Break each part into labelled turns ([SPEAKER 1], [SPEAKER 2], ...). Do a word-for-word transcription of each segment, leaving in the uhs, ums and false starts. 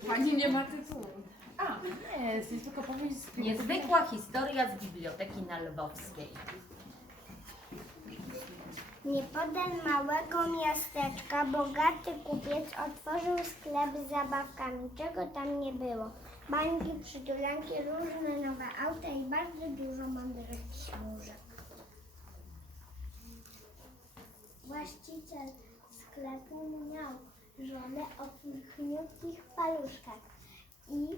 [SPEAKER 1] Pani nie ma tytułu. A, nie, jest tylko powieść z
[SPEAKER 2] Niezwykła historia z biblioteki na Lwowskiej.
[SPEAKER 3] Niepodal małego miasteczka bogaty kupiec otworzył sklep z zabawkami, czego tam nie było. Bańki, przytulanki, różne nowe auta i bardzo dużo mądrych książek. Właściciel sklepu miał żonę o piękniutkich paluszkach i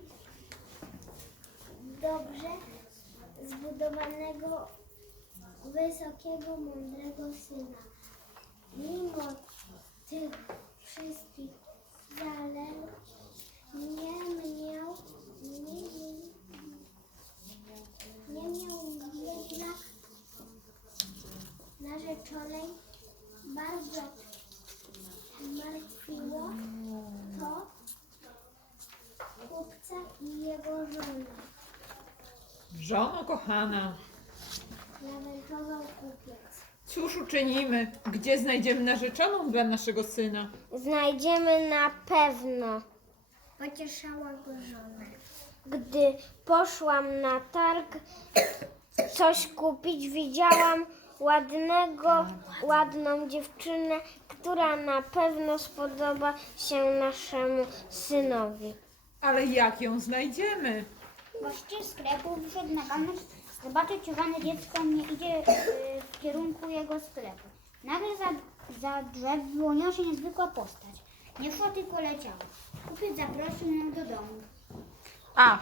[SPEAKER 3] dobrze zbudowanego, wysokiego, mądrego syna. Mimo tych wszystkich zalet nie miał, nie, nie miał jednak narzeczonej. Bardzo martwiło to chłopca i jego żonę.
[SPEAKER 4] Żono kochana,
[SPEAKER 3] Lamentował kupiec.
[SPEAKER 4] cóż uczynimy? Gdzie znajdziemy narzeczoną dla naszego syna?
[SPEAKER 3] Znajdziemy na pewno. Pocieszała go żona. Gdy poszłam na targ coś kupić, widziałam ładnego, ładną dziewczynę, która na pewno spodoba się naszemu synowi.
[SPEAKER 4] Ale jak ją znajdziemy?
[SPEAKER 5] Właściciel sklepu wyszedł na ganek zobaczyć, czy wane dziecko nie idzie y, w kierunku jego sklepu. Nagle za, za drzew wyłoniła się niezwykła postać. Nie szła, tylko leciała. Kupiec zaprosił ją do domu.
[SPEAKER 4] Ach,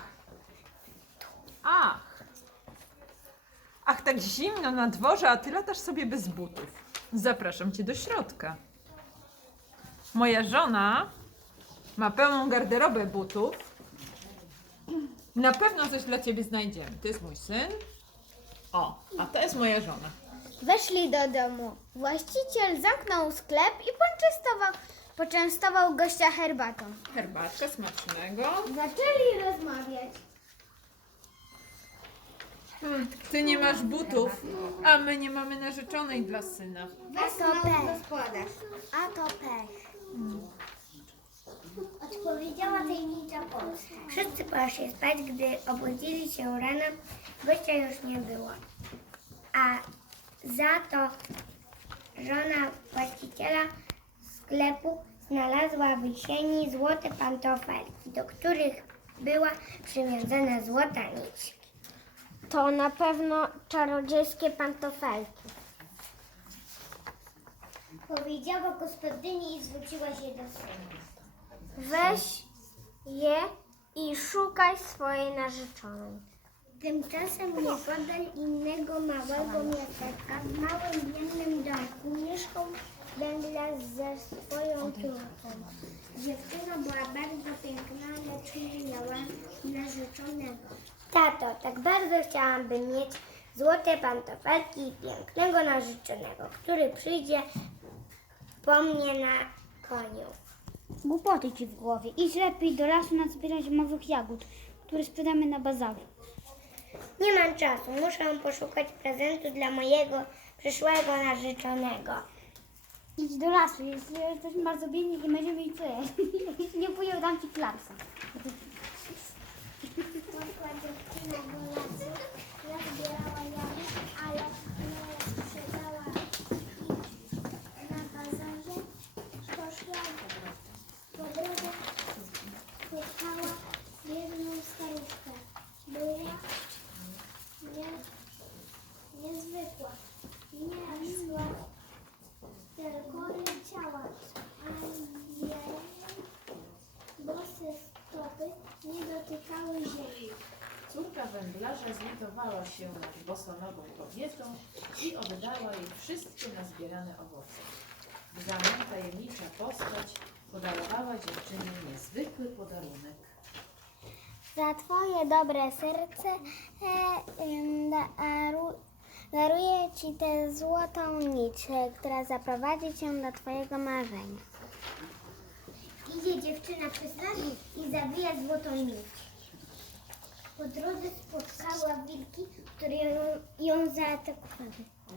[SPEAKER 4] ach, ach, tak zimno na dworze, a ty latasz sobie bez butów. Zapraszam cię do środka. Moja żona ma pełną garderobę butów. Na pewno coś dla ciebie znajdziemy. To jest mój syn. O, a to jest moja żona.
[SPEAKER 3] Weszli do domu. Właściciel zamknął sklep i poczęstował, poczęstował gościa herbatą.
[SPEAKER 4] Herbatka smacznego.
[SPEAKER 3] Zaczęli rozmawiać.
[SPEAKER 4] Hmm, ty nie masz butów, a my nie mamy narzeczonej dla syna.
[SPEAKER 3] A to pech. A to pech. Odpowiedziała tajemnicza postać. Wszyscy poszli spać, gdy obudzili się rano, gościa już nie było. A za to żona właściciela sklepu znalazła w jesieni złote pantofelki, do których była przywiązana złota nić. To na pewno czarodziejskie pantofelki. Powiedziała gospodyni i zwróciła się do syna. Weź je i szukaj swojej narzeczonej. Tymczasem niepodal innego małego miasteczka w małym biednym domku mieszkał węglarz ze swoją córką. Dziewczyna była bardzo piękna, lecz nie miała narzeczonego. Tato, tak bardzo chciałabym mieć złote pantofelki i pięknego narzeczonego, który przyjdzie po mnie na koniu.
[SPEAKER 5] Głupoty ci w głowie. Idź lepiej do lasu nazbierać zimowych jagód, które sprzedamy na bazarze.
[SPEAKER 3] Nie mam czasu, muszę poszukać prezentu dla mojego przyszłego narzeczonego.
[SPEAKER 5] Idź do lasu, jest, jesteśmy bardzo biedni i będziemy mieć co jeść. Jeśli nie pójdę, dam ci klapsa.
[SPEAKER 3] Poszła dziewczyna do lasu, nazbierała jagód, ale nie sprzedała ich na bazarze. Poszła po drodze, spotkała biedną staruszkę. Była nie, niezwykła, nie szła, tylko leciała, a jej bose stopy nie dotykały ziemi.
[SPEAKER 1] Córka węglarza zlitowała się nad bosonogą kobietą i oddała jej wszystkie nazbierane owoce. W zamian tajemnicza postać podarowała dziewczynie niezwykły podarunek.
[SPEAKER 3] Za twoje dobre serce e, em, daru, daruję ci tę złotą nić, e, która zaprowadzi cię do twojego marzenia. Idzie dziewczyna przez las i zawija złotą nić. Po drodze spotkała wilki, które ją, ją zaatakowały.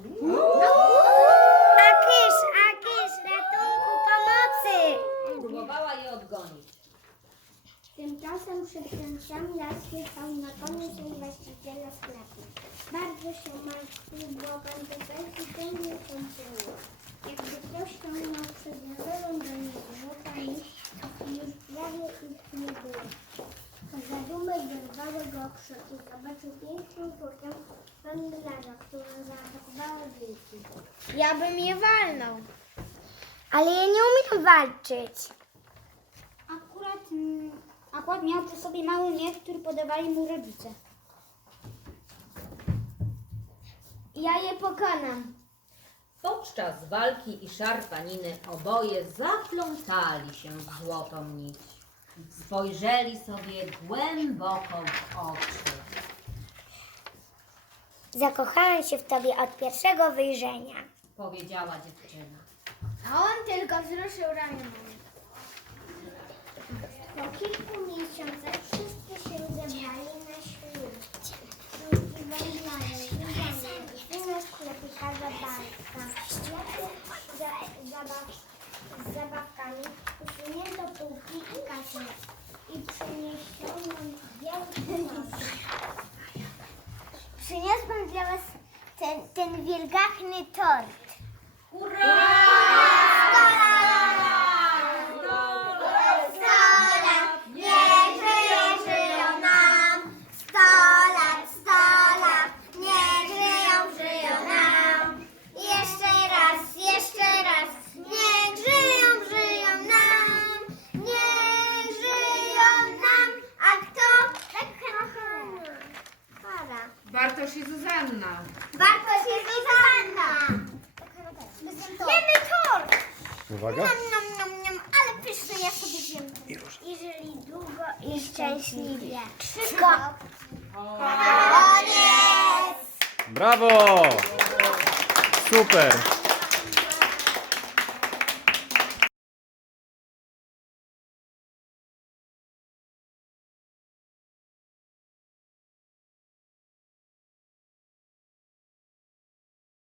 [SPEAKER 3] Akysz, Akysz, ratunku, pomocy!
[SPEAKER 2] Próbowała je odgonić.
[SPEAKER 3] Tymczasem przy księciami naświecał na koniec właściciela sklepu. Bardzo się martwił, bo pantofelki ciągle się płyły. Jakby ktoś ciągnął przedmiotową do niego złotami, już prawie ich nie było. Zadumek wyrwały go okrzyki. Zobaczył piękną sztukę węglarza, która zaatakowała wilki. Ja bym je walnął. Ale ja nie umiem walczyć.
[SPEAKER 5] Akurat, mm, akurat miał przy sobie mały miecz, który podawali mu rodzice.
[SPEAKER 3] Ja je pokonam.
[SPEAKER 2] Podczas walki i szarpaniny oboje zaplątali się w złotą nić. Spojrzeli sobie głęboko w oczy.
[SPEAKER 3] Zakochałem się w tobie od pierwszego wyjrzenia.
[SPEAKER 2] Powiedziała dziewczyna.
[SPEAKER 3] A on tylko wzruszył ramionami. Po kilku miesiącach wszyscy się zebrali na świecie. I wędlarze, wino sklepika, zabawka, sklepy za, zabaw, z zabawkami, usunięto półki i kasę i przyniesiono wielki nos. Przyniosłam dla was ten, ten wielgachny tort.
[SPEAKER 4] Bartosz i Zuzanna.
[SPEAKER 3] Bartosz i Zuzanna! Jemy tort!
[SPEAKER 6] Uwaga.
[SPEAKER 3] Niam, niam, niam, niam, ale pyszny, ja sobie zjem. I żyli długo i szczęśliwie. Krzyko! Koniec!
[SPEAKER 6] Brawo! Super!